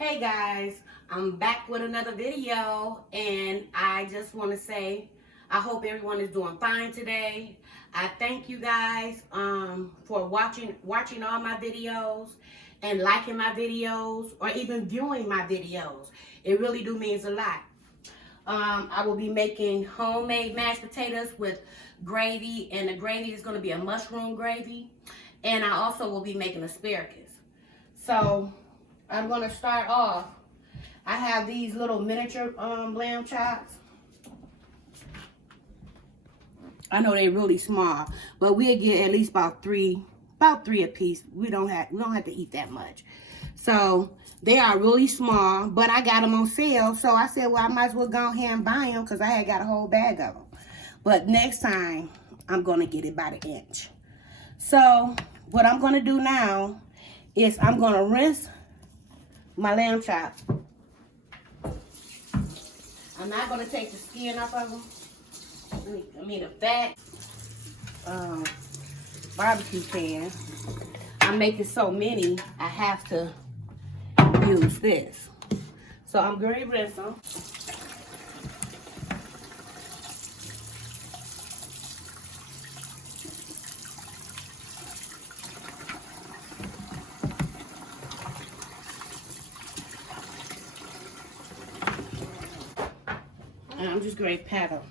Hey guys, I'm back with another video, and I just want to say I hope everyone is doing fine today. I thank you guys for watching all my videos and liking my videos or even viewing my videos. It really do means a lot. I will be making homemade mashed potatoes with gravy, and the gravy is going to be a mushroom gravy, and I also will be making asparagus. So I'm going to start off. I have these little miniature lamb chops. I know they're really small, but we'll get at least about three a piece. We don't have to eat that much. So they are really small, but I got them on sale. So I said, well, I might as well go ahead and buy them because I had got a whole bag of them. But next time, I'm going to get it by the inch. So what I'm going to do now is I'm going to rinse my lamb chops. I'm not going to take the skin off of them. I mean the fat. Barbecue pan. I'm making so many, I have to use this. So I'm going to rinse them. And I'm just going to pat them.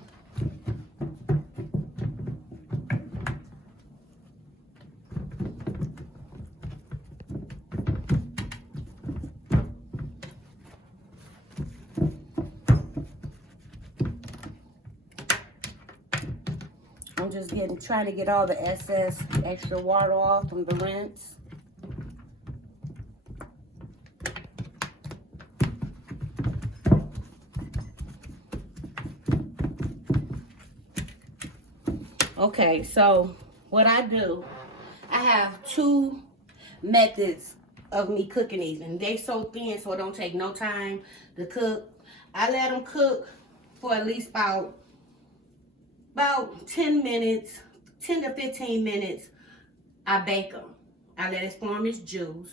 I'm just trying to get all the extra water off from the rinse. Okay, so what I do, I have two methods of me cooking these, and they so thin so it don't take no time to cook. I let them cook for at least about 10 minutes, 10 to 15 minutes. I bake them. I let it form its juice,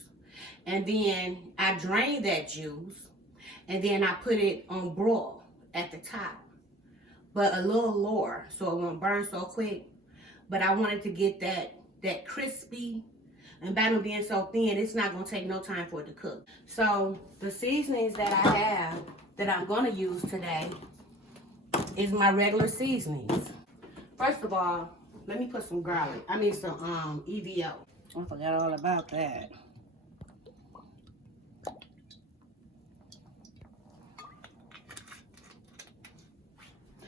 and then I drain that juice, and then I put it on broil at the top, but a little lower so it won't burn so quick. But I wanted to get that crispy, and by them being so thin, it's not going to take no time for it to cook. So the seasonings that I have that I'm going to use today is my regular seasonings. First of all, let me put some garlic. I mean some EVO. I forgot all about that.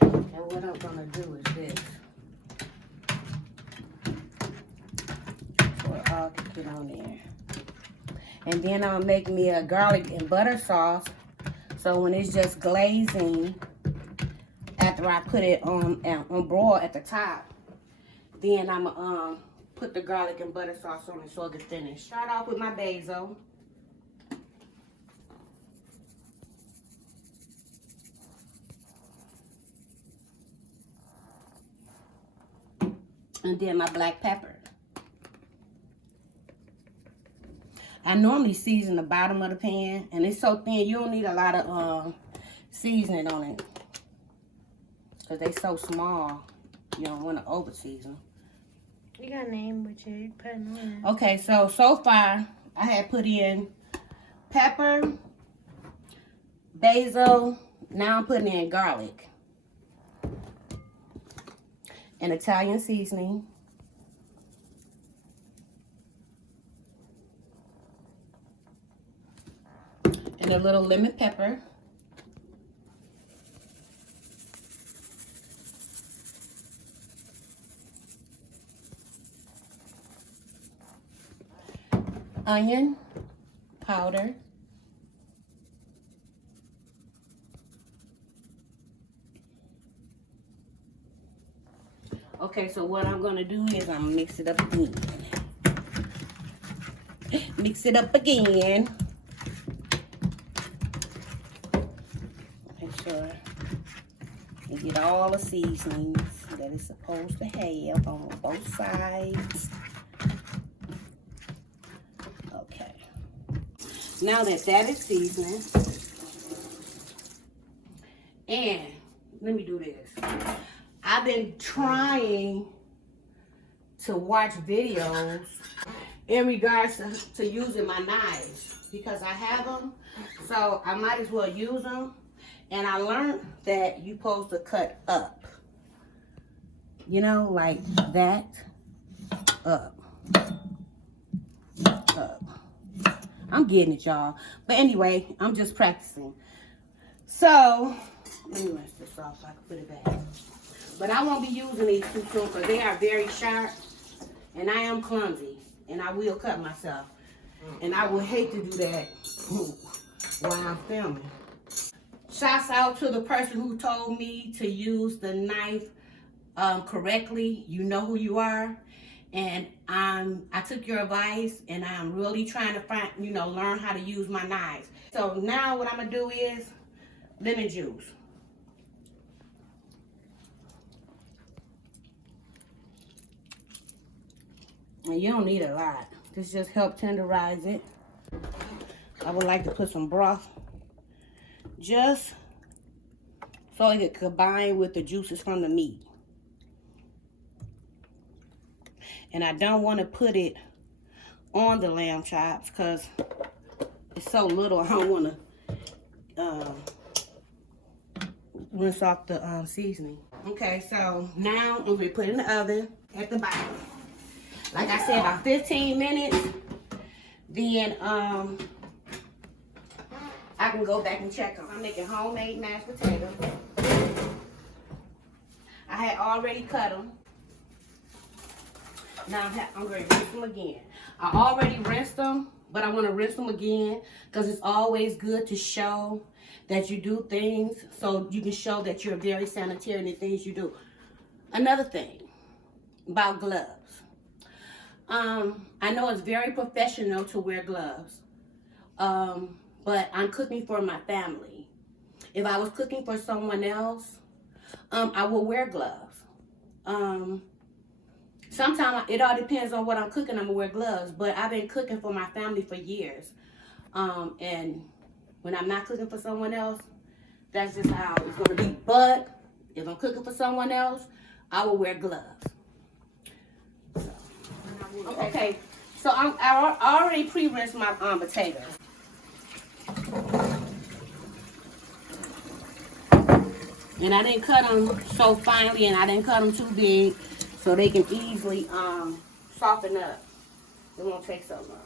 And what I'm gonna do is this. So it all can get on there. And then I'll make me a garlic and butter sauce. So when it's just glazing, after I put it on broil at the top, then I'm put the garlic and butter sauce on it so it can finish. Start off with my basil. And then my black pepper. I normally season the bottom of the pan, and it's so thin you don't need a lot of seasoning on it, because they so small you don't want to over season. You got a name what you putting on. Okay, so far I had put in pepper, basil. Now I'm putting in garlic and Italian seasoning. And a little lemon pepper. Onion powder. Okay, so what I'm gonna do is I'm gonna mix it up again. Mix it up again. Make sure you get all the seasonings that it's supposed to have on both sides. Now that that is seasoning, and let me do this. I've been trying to watch videos in regards to using my knives because I have them, so I might as well use them. And I learned that you're supposed to cut up, you know, like that, up. I'm getting it, y'all. But anyway, I'm just practicing. So, let me rinse this off so I can put it back. But I won't be using these too soon because they are very sharp. And I am clumsy. And I will cut myself. And I would hate to do that while I'm filming. Shouts out to the person who told me to use the knife correctly. You know who you are. And I took your advice, and I'm really trying to find, learn how to use my knives. So now what I'm gonna do is lemon juice. And you don't need a lot. This just helps tenderize it. I would like to put some broth just so it can combine with the juices from the meat. And I don't want to put it on the lamb chops because it's so little. I don't want to rinse off the seasoning. Okay, so now I'm going to put it in the oven at the bottom. Like I said, about 15 minutes. Then I can go back and check them. I'm making homemade mashed potatoes. I had already cut them. Now I'm going to rinse them again. I already rinsed them, but I want to rinse them again because it's always good to show that you do things so you can show that you're very sanitary in the things you do. Another thing about gloves. I know it's very professional to wear gloves, but I'm cooking for my family. If I was cooking for someone else, I will wear gloves. Sometimes it all depends on what I'm cooking. I'm gonna wear gloves, but I've been cooking for my family for years. And when I'm not cooking for someone else, that's just how it's gonna be. But if I'm cooking for someone else, I will wear gloves. Okay, so I already pre-rinsed my potatoes. And I didn't cut them so finely, and I didn't cut them too big, so they can easily soften up. It won't take so long.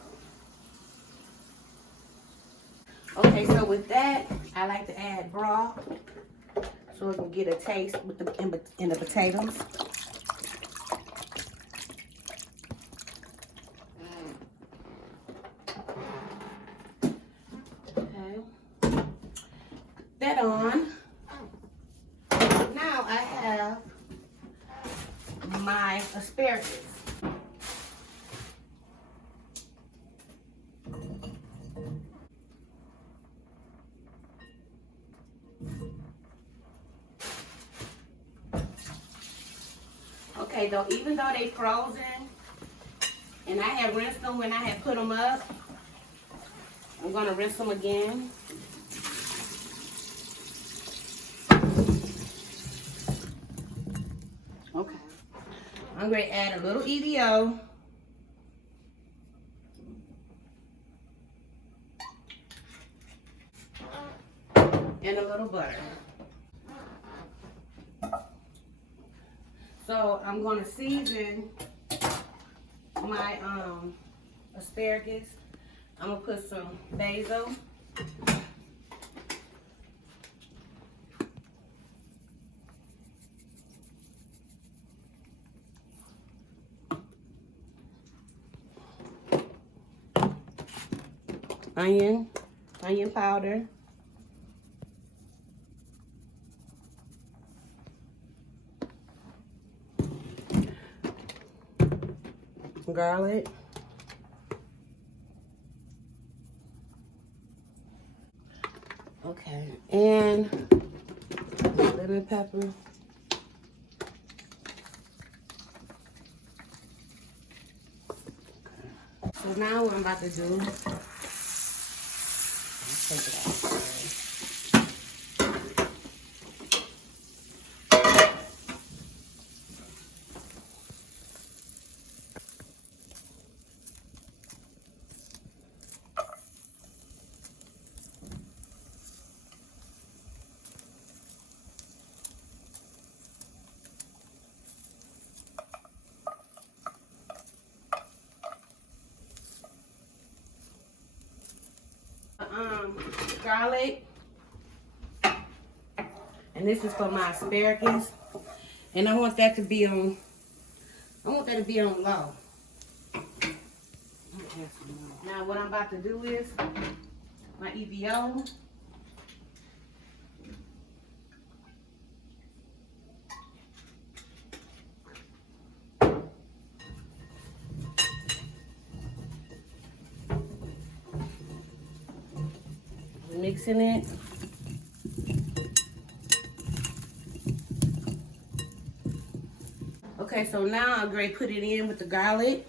Okay, so with that, I like to add broth so it can get a taste with in the potatoes. Okay, put that on. Now I have my asparagus. Okay, though, even though they frozen, and I had rinsed them when I had put them up, I'm gonna rinse them again. Okay, I'm going to add a little EVO. And a little butter. So I'm going to season my asparagus. I'm going to put some basil. Onion powder. Garlic. Okay, and lemon pepper. So now what I'm about to do take it out. Garlic, and this is for my asparagus, and I want that to be on low. Now what I'm about to do is my EVO. Mixing it. Okay, so now I'm going to put it in with the garlic.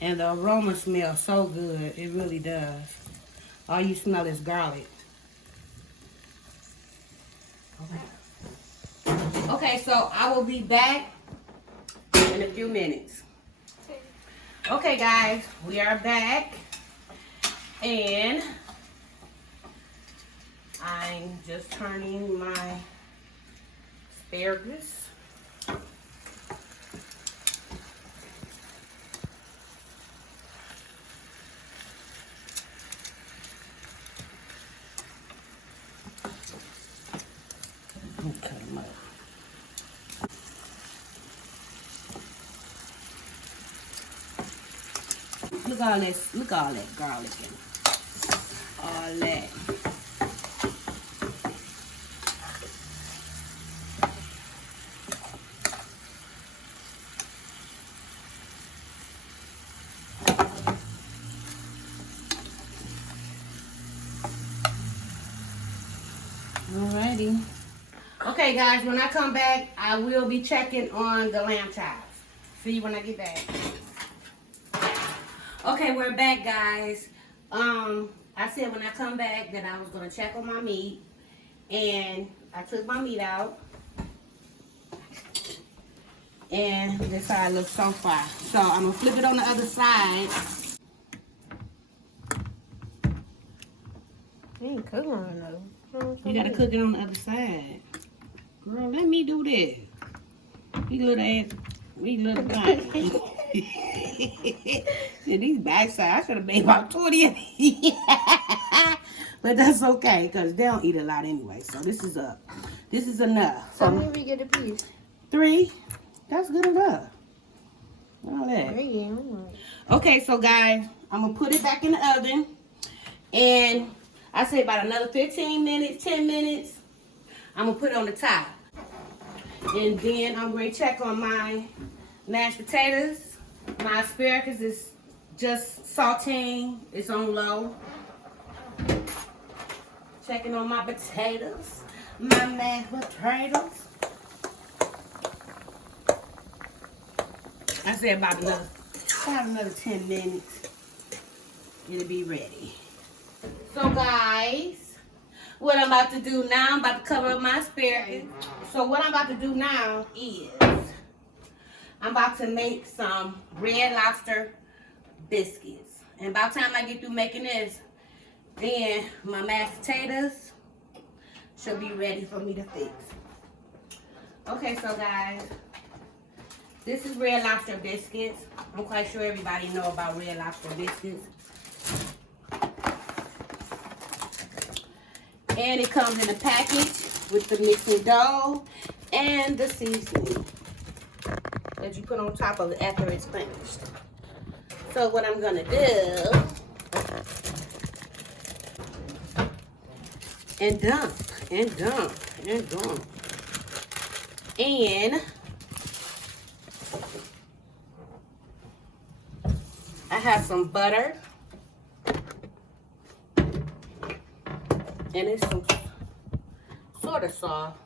And the aroma smells so good. It really does. All you smell is garlic. Okay, so I will be back in a few minutes. Okay, guys, we are back. And I'm just turning my asparagus. Cut them up. Look all this, look all that garlic in all that. Alrighty. Okay, guys, when I come back, I will be checking on the lamb chops. See you when I get back. Okay, we're back, guys. I said when I come back that I was going to check on my meat. And I took my meat out. And this how it looks so far. So I'm going to flip it on the other side. You ain't cooking on it, though. You got to cook it on the other side. Girl, let me do that. You little ass, we little thing. See, these backside, I should have made about 20. But that's okay, because they don't eat a lot anyway. So this is enough. So maybe we get a piece. 3. That's good enough. All that. Okay, so guys, I'm going to put it back in the oven. And I say about another 15 minutes, 10 minutes. I'm going to put it on the top. And then I'm going to check on my mashed potatoes. My asparagus is just sauteing. It's on low. Checking on my potatoes. My mashed potatoes. I say about another 10 minutes. It'll be ready. So guys, what I'm about to do now, I'm about to cover up my asparagus. So what I'm about to do now is, I'm about to make some red lobster biscuits. And by the time I get through making this, then my mashed potatoes should be ready for me to fix. Okay, so guys, this is red lobster biscuits. I'm quite sure everybody know about red lobster biscuits. And it comes in a package with the mixing dough and the seasoning that you put on top of it after it's finished. So what I'm gonna do, and dump, and dump, and dump. And I have some butter. And it's some sort of soft,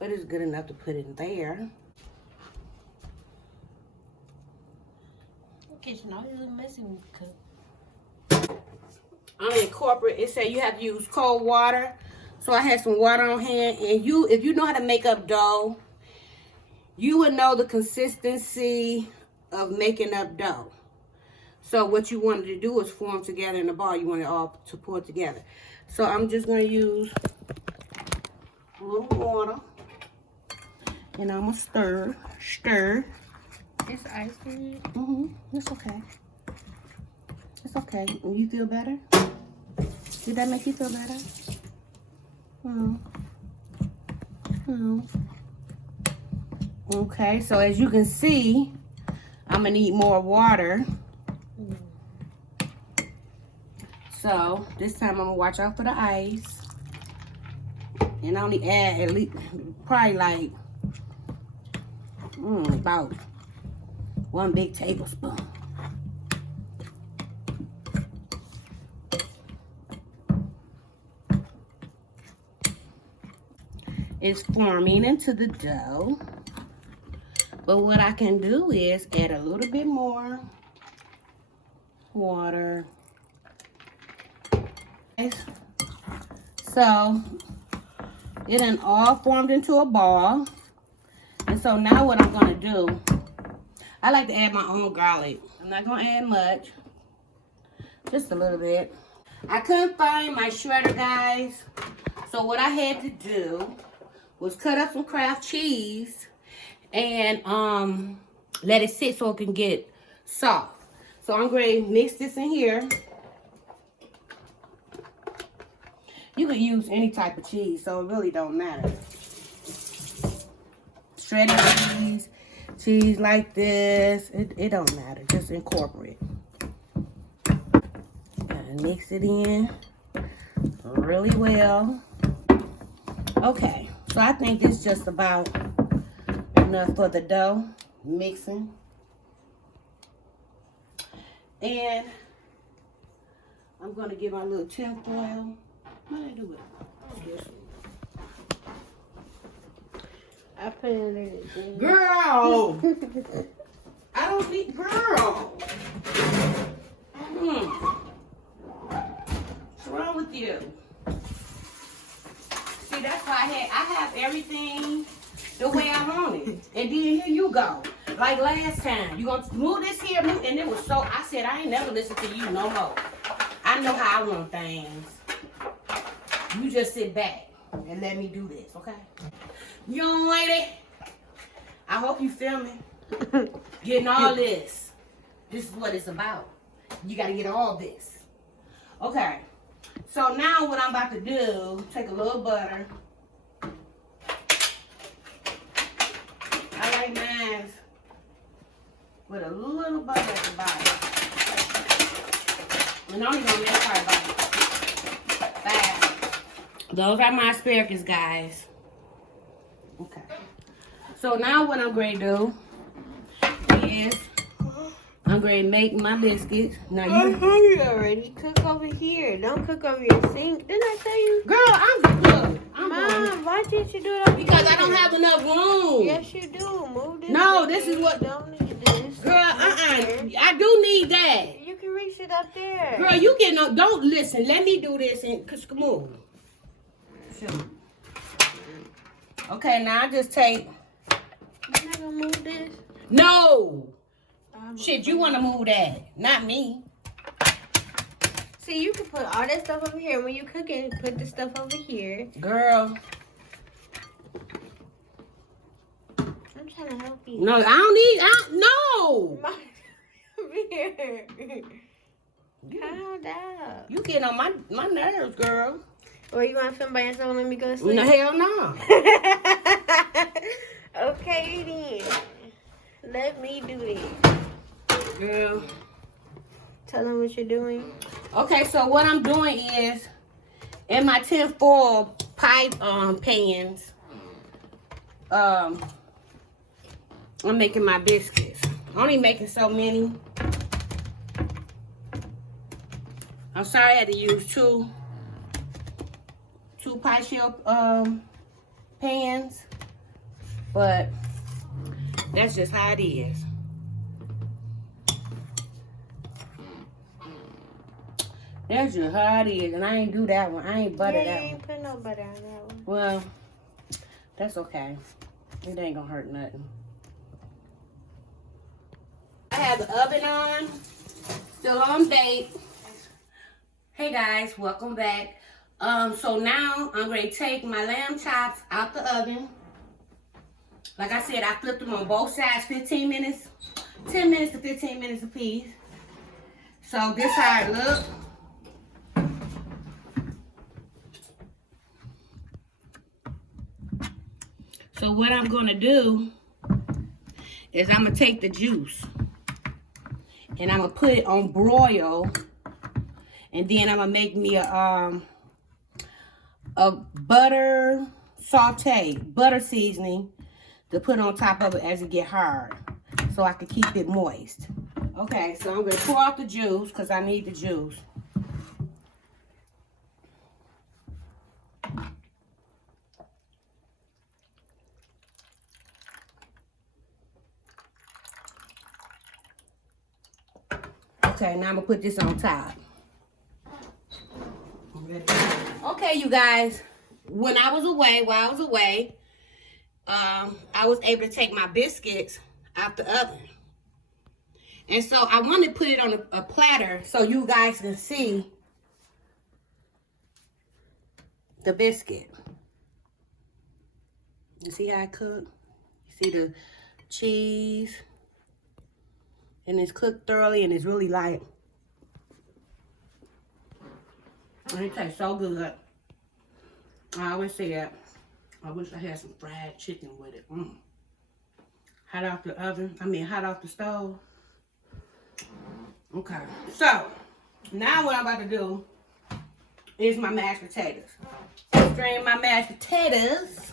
but it's good enough to put in there. kitchen. I was messing with the cup. I'm in corporate. It said you have to use cold water. So I had some water on hand. And if you know how to make up dough, you would know the consistency of making up dough. So what you wanted to do is form together in a ball. You want it all to pour together. So I'm just going to use a little water. And I'm going to stir. It's ice cream. It's okay. It's okay. You feel better? Did that make you feel better? Okay, so as you can see, I'm gonna need more water. So this time I'm gonna watch out for the ice. And I only add at least probably like about 1 big tablespoon. It's forming into the dough. But what I can do is add a little bit more water. So it done all formed into a ball. And so now what I'm gonna do, I like to add my own garlic. I'm not gonna add much, just a little bit. I couldn't find my shredder, guys. So what I had to do was cut up some Kraft cheese and let it sit so it can get soft. So I'm going to mix this in here. You could use any type of cheese, so it really don't matter. Shredded cheese like this, it don't matter. Just incorporate. And mix it in really well. Okay, so I think this is just about enough for the dough. Mixing. And I'm going to get my little tin foil. What did I do with it? I put it in there. Girl! I don't need... Girl! What's wrong with you? See, that's why I have everything the way I want it. And then here you go. Like last time. You gonna move this here, move, and it was so, I said, I ain't never listen to you no more. I know how I want things. You just sit back and let me do this, okay? Young lady, I hope you feel me. Getting all this. This is what it's about. You gotta get all this. Okay. So now what I'm about to do, take a little butter. I like mine with a little butter at the bottom. And I'm gonna make probably about 5. Those are my asparagus, guys. Okay. So now what I'm going to do is I'm going to make my biscuits. Now you hungry already. Cook over here. Don't cook over your sink. Didn't I tell you? Girl, I'm Mom, why didn't you do it over here? because I don't have enough room. Yes, you do. Move this. No, this is what. Don't need this. Girl, I do need that. You can reach it up there. Girl, you get no. Don't listen. Let me do this and come on. Sure. Okay, now I just take. You're not gonna move this? No. Shit, you want to move that, not me. See, you can put all that stuff over here. When you cooking, put the stuff over here. Girl. I'm trying to help you. No, I don't need. No. Over here. Calm down. You getting on my nerves, girl. Or you want to film by yourself and let me go to sleep? No, hell no. Okay, then. Let me do this. Girl. Tell them what you're doing. Okay, so what I'm doing is in my tin foil pie pans, I'm making my biscuits. I'm only making so many. I'm sorry I had to use two pie shell pans, but that's just how it is. That's just how it is. And I ain't do that one. I ain't butter Yeah, that you one. ain't put no butter on that one. Well, that's okay. It ain't gonna hurt nothing. I have the oven on. Still on bake. Hey guys, welcome back. So now I'm going to take my lamb chops out the oven. Like I said, I flipped them on both sides 15 minutes. 10 minutes to 15 minutes a piece. So this how it look. So what I'm going to do is I'm going to take the juice and I'm going to put it on broil. And then I'm going to make me a butter saute, butter seasoning to put on top of it as it get hard. So I can keep it moist. Okay, so I'm going to pour out the juice because I need the juice. Okay, now I'm going to put this on top. Okay, you guys, while I was away, I was able to take my biscuits out the oven. And so I want to put it on a platter so you guys can see the biscuit. You see how I cook? You see the cheese? And it's cooked thoroughly and it's really light. And it tastes so good. I always say that. I wish I had some fried chicken with it. Hot off the oven. Hot off the stove. Okay. So, now what I'm about to do is my mashed potatoes. Strain my mashed potatoes.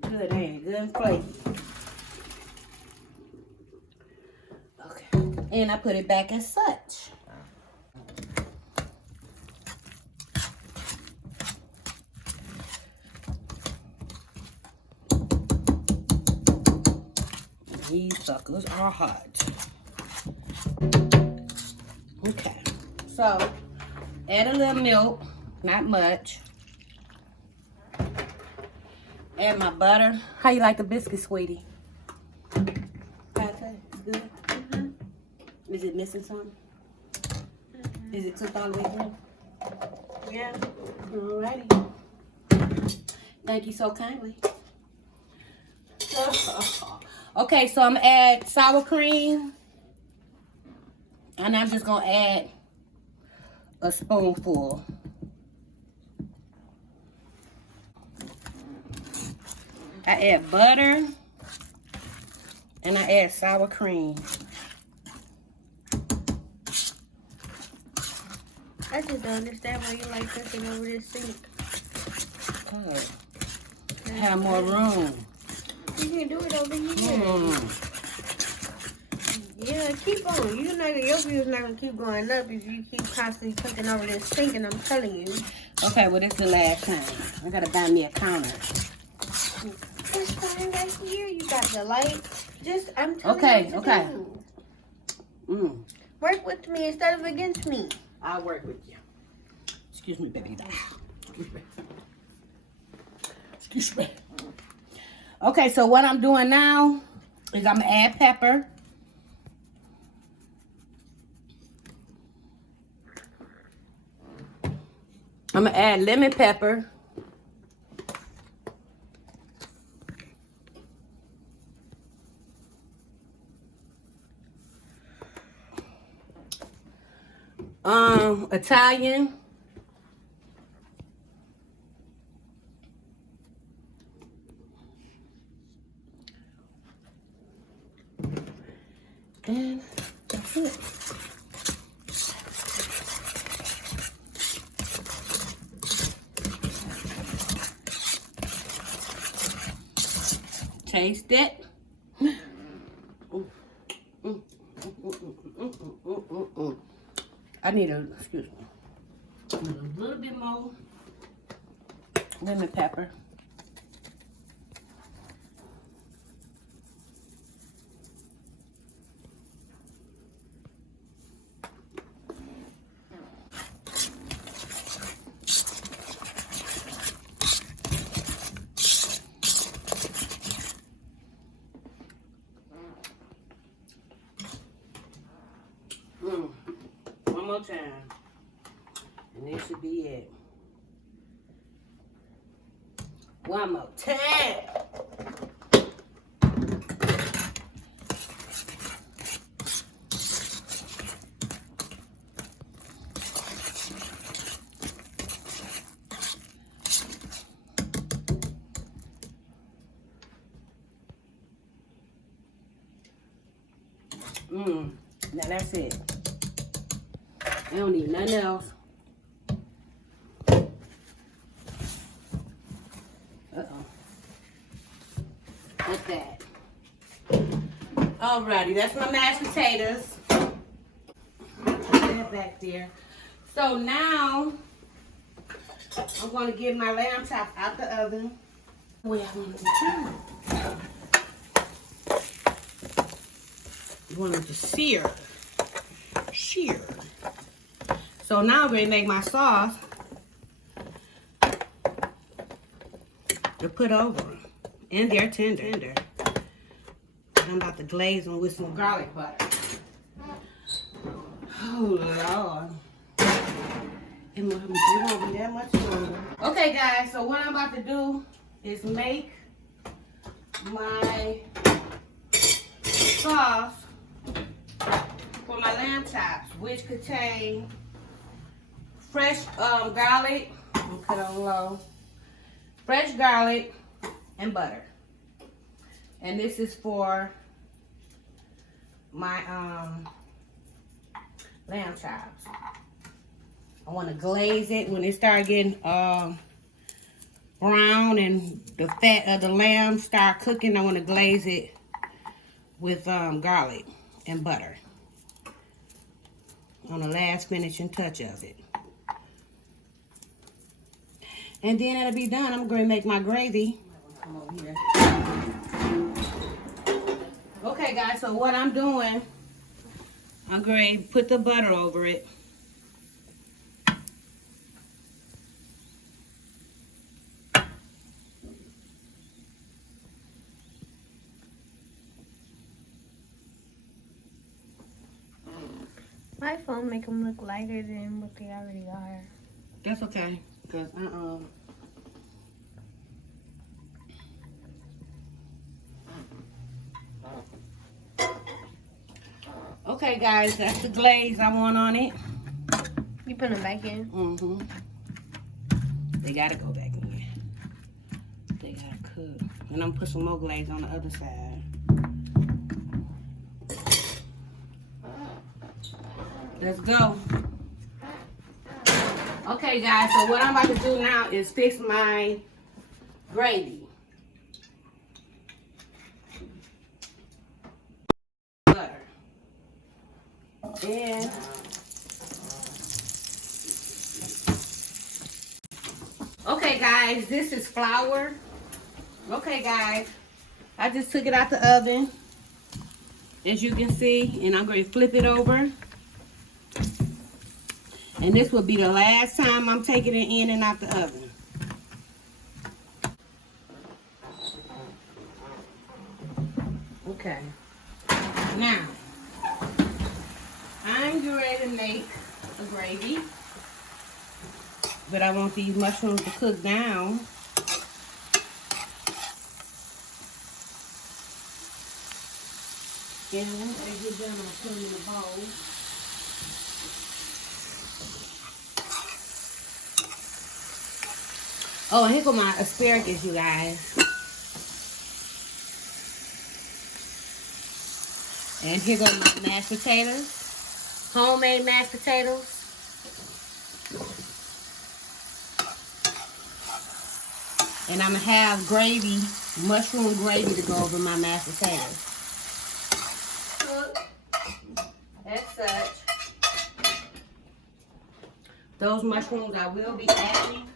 Good, ain't it? Good and flaky. Okay. And I put it back as such. These suckers are hot. Okay, so add a little milk, not much. Add my butter. How you like the biscuit, sweetie? Good? Is it missing something? Is it cooked all the way through? Yeah. Alrighty. Thank you so kindly. Okay, so I'm gonna add sour cream. And I'm just gonna add a spoonful. I add butter. And I add sour cream. I just don't understand why you like cooking over this sink. Have more room. You can do it over here. Yeah, keep on. Your view's not gonna keep going up if you keep constantly cooking over this sink, and I'm telling you. Okay, well this is the last time. I gotta buy me a counter. It's fine right here. You got the light. I'm telling you what to do. Work with me instead of against me. I'll work with you. Excuse me, baby. Excuse me. Okay, so what I'm doing now is I'm gonna add pepper. I'm gonna add lemon pepper. Italian. And that's it. Taste it. I need a little bit more lemon pepper. more time. And this should be it. One more time. Now that's it. I don't need nothing else. With that. Alrighty, that's my mashed potatoes. Put that back there. So now I'm gonna get my lamb chops out the oven. Wait, I want to want it to sear. So now I'm going to make my sauce to put over them. And they're tender. I'm about to glaze them with some garlic butter. Oh, Lord. It won't be that much longer. Okay, guys, so what I'm about to do is make my sauce for my lamb chops, which contain fresh garlic. I'm gonna put it on low. Fresh garlic and butter. And this is for my lamb chops. I want to glaze it when it starts getting brown and the fat of the lamb start cooking. I want to glaze it with garlic and butter on the last finishing touch of it. And then it'll be done. I'm going to make my gravy. Come over here. Okay, guys, so what I'm doing, I'm going to put the butter over it. My phone make them look lighter than what they already are. That's okay, because okay, guys, that's the glaze I want on it. You put them back in? Mm-hmm. They gotta go back in. They gotta cook. And I'm gonna put some more glaze on the other side. Let's go. Okay, guys, so what I'm about to do now is fix my gravy. Butter. And okay, guys, this is flour. Okay, guys, I just took it out the oven, as you can see, and I'm going to flip it over. And this will be the last time I'm taking it in and out the oven. Okay. Now, I'm getting ready to make a gravy. But I want these mushrooms to cook down. And when they get done, I'll put them in a bowl. Oh, and here go my asparagus, you guys. And here go my mashed potatoes. Homemade mashed potatoes. And I'm going to have gravy, mushroom gravy to go over my mashed potatoes. As such, those mushrooms I will be adding.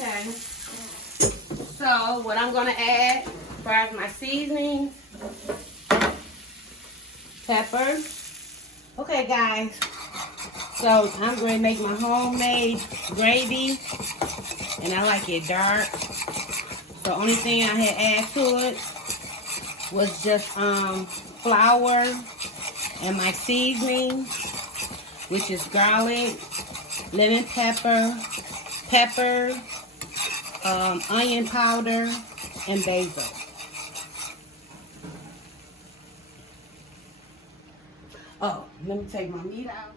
Okay, so what I'm going to add as far as my seasonings pepper. Okay, guys. So I'm going to make my homemade gravy, and I like it dark. The only thing I had added to it was just flour and my seasoning, which is garlic, lemon pepper, onion powder, and basil. Oh, let me take my meat out.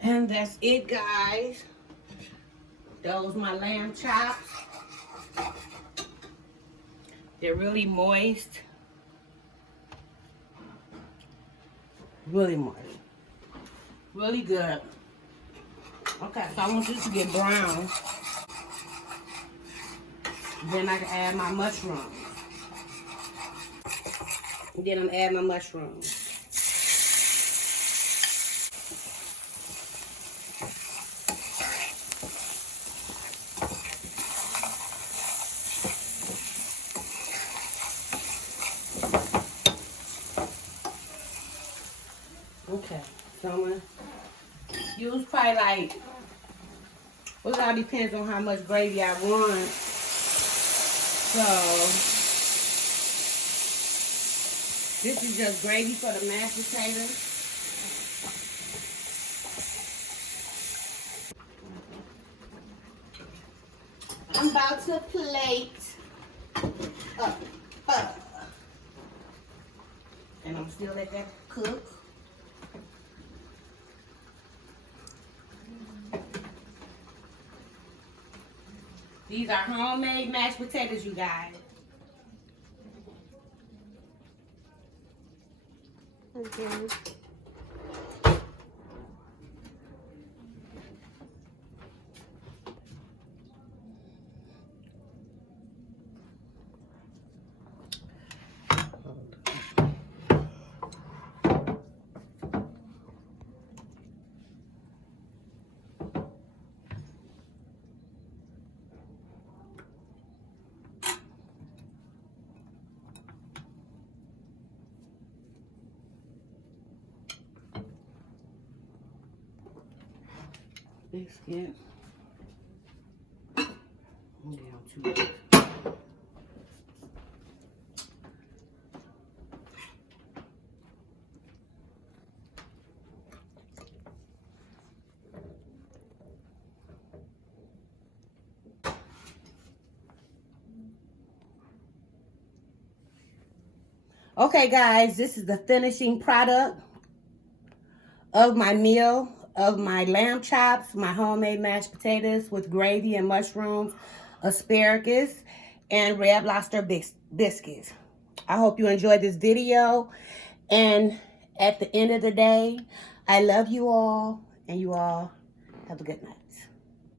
And that's it, guys. Those my lamb chops. They're really moist. Really moist. Really good. Okay, so I want this to get brown. Then I can add my mushrooms. Then I'm adding my mushrooms. Okay, so I'm gonna use probably like, well, it all depends on how much gravy I want. So this is just gravy for the mashed potatoes. I'm about to plate and I'm still let that cook. These are homemade mashed potatoes, you guys. Okay. Biscuit. Down 2 eggs. Okay, guys, this is the finishing product of my meal, of my lamb chops, my homemade mashed potatoes with gravy and mushrooms, asparagus, and red lobster biscuits. I hope you enjoyed this video. And at the end of the day, I love you all, and you all have a good night.